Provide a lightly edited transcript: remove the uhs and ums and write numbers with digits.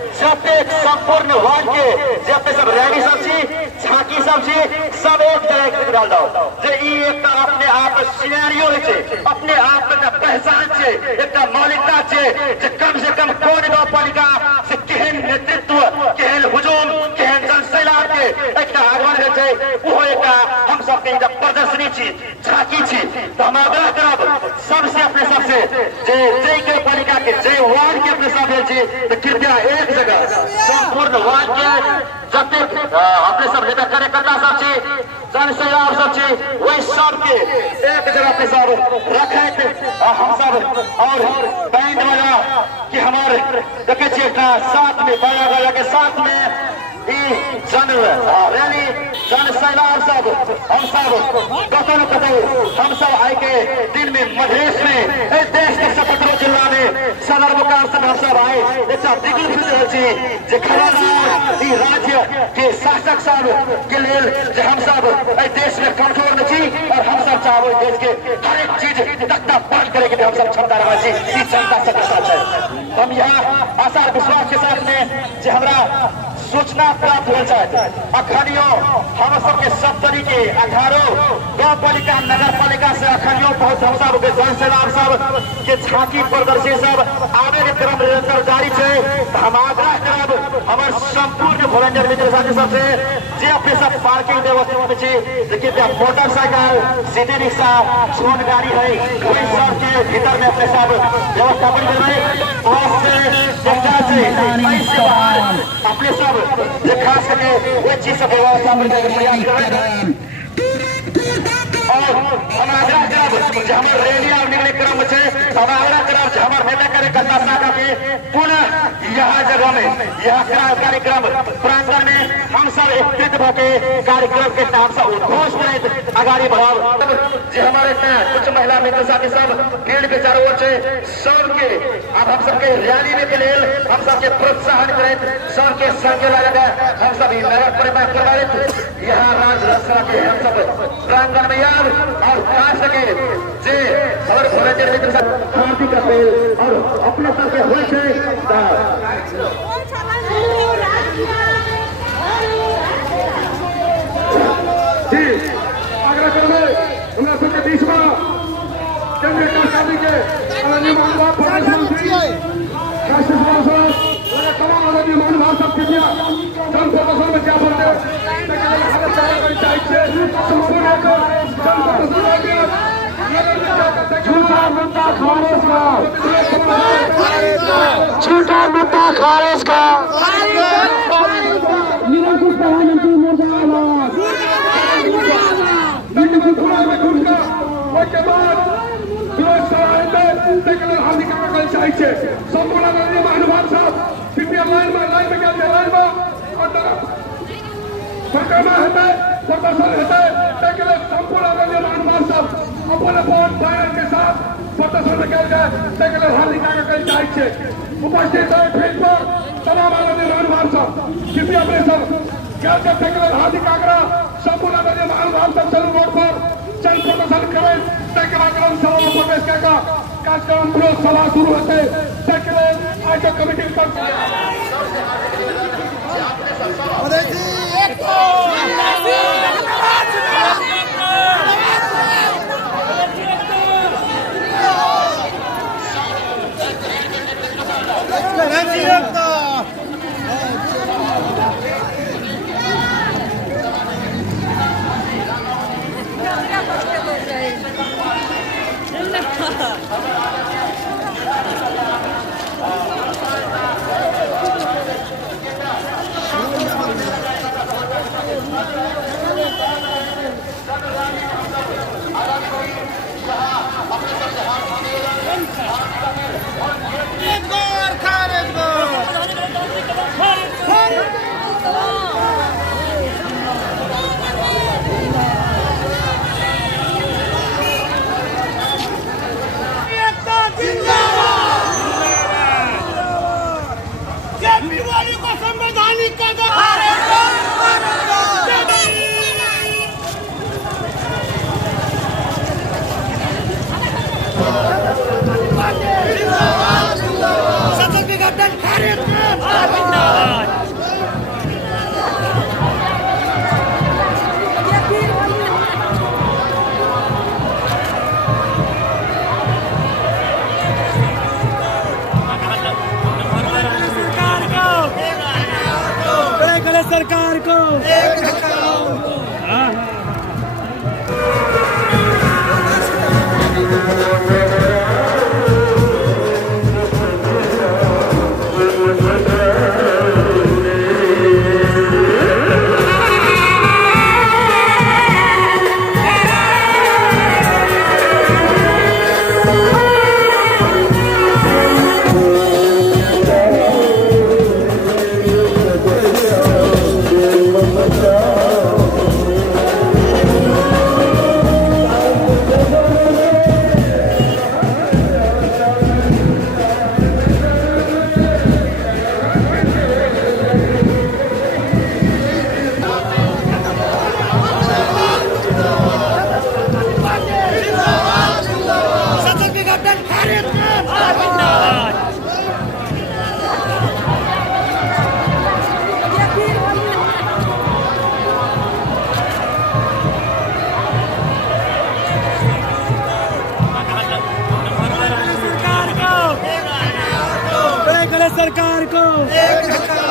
संपूर्ण वार्ड के जब सब रैली सब झांकी सब सब एक जगह डाल दो जे ई एक अपने आप सिनेरियो है अपने आप में पहचान छे एक मौलिकता छे जे कम से कम कोन नगरपालिका से केहन नेतृत्व केहन हुजूम केहन जनसैलाब के एक आगमन है छे वो एक हम सब के प्रदर्शनी छी झांकी छी तो हम आग्रह करब सबसे अपने सबसे जे नगरपालिका के जे वार्ड के अपने सब छी तो कृपया एक जगह संपूर्ण वार्ड के जब अपने सब नेता कार्यकर्ता सब छी जनसैलाब सब छी वही सब के एक जगह पे सब रखे हम सब और बैंड वाला कि हमारे देखे छे साथ में बाया वाला के साथ में जन रैली जनसैलाब सब हम सब कतौ हम सब आए के दिन में मधेश में देश के 17 जिला में सदर मुकाम से हम सब आए एक दिग्गज जे खबरदार ई राज्य के शासक सब के लेल जे हम सब देश में कमजोर नहीं और हम सब चाहो देश के हर एक चीज तख्ता बंद करे के हम सब क्षमता रहा छी ई जनता सबके साथ है। हम यहाँ आशा विश्वास के साथ में जे हमरा सूचना प्राप्त हो जाए अखनियो हम सबके 70 के 18 गाँव पालिका नगर पालिका से अखनियो बहुत हम सब जनसैलाब सब के झांकी प्रदर्शी सब आवे के क्रम निरंतर जारी है। हम आग्रह करब हमारे संपूर्ण वॉलंटियर मित्र साथी सबसे जे अपने सब पार्किंग व्यवस्था में छे देखिए मोटरसाइकिल सीधी रिक्शा छोट गाड़ी है वही सब के भीतर में अपने सब व्यवस्थापन करवाए बस से बाहर अपने सब खास करके वो चीज सब व्यवस्थापन करके प्रयास करें और हम आग्रह करब हमारे रैली और निकले क्रम से हम आग्रह करब हमारे नेता कार्यकर्ता साथ में पुनः यहाँ जगह में यह कार्यक्रम प्रांगण में हम सब एकत्रित होकर कार्यक्रम के नाम से उद्घोष करें आगाड़ी बढ़ाव जो हमारे कुछ महिला मित्र साथी सब फील्ड के चारों ओर से सबके अब हम सबके रैली में के लिए हम सबके प्रोत्साहन करें सबके संग लगा हम सब नगर परिवार करवाए यहाँ राजसभा के हम सब प्रांगण में याद और खास के जे हमारे वॉलंटियर मित्र साथ हार्दिक अपील और अपने सबके होय छै जी आग्रह करबे हमरा सबके बीच में केंद्रीय कर्मचारी के आदरणीय महानुभाव प्रधानमंत्री राष्ट्रीय सांसद और तमाम आदरणीय महानुभाव सब के दिया जन प्रदर्शन में क्या बोलते भारत सरकार चाहिए संपूर्ण जन प्रदर्शन में झूठा मुद्दा खारिज का झूठा मुद्दा खारिज का निरंकुश प्रधानमंत्री मुर्दाबाद उसके बाद हार्दिक चाहिए संपूर्ण आदरणीय महानुभाव साहब कृपया लाइन में परिक्रमा हेतु प्रदर्शन हेतु संपूर्ण आदरणीय महानुभाव साहब अपन बैनर के साथ प्रदर्शन निकल जाए हार्दिक आग्रह चाहिए उपस्थित है फील्ड पर तमाम आदरणीय महानुभाव साहब कृपया अपने सब हार्दिक आग्रह संपूर्ण आदरणीय महानुभाव साहब चलू रोड पर चल प्रदर्शन करें कार्यक्रम सभा में प्रवेश करेगा कार्यक्रम पूरा सभा शुरू होते आयोजक कमेटी सरकार को सरकार को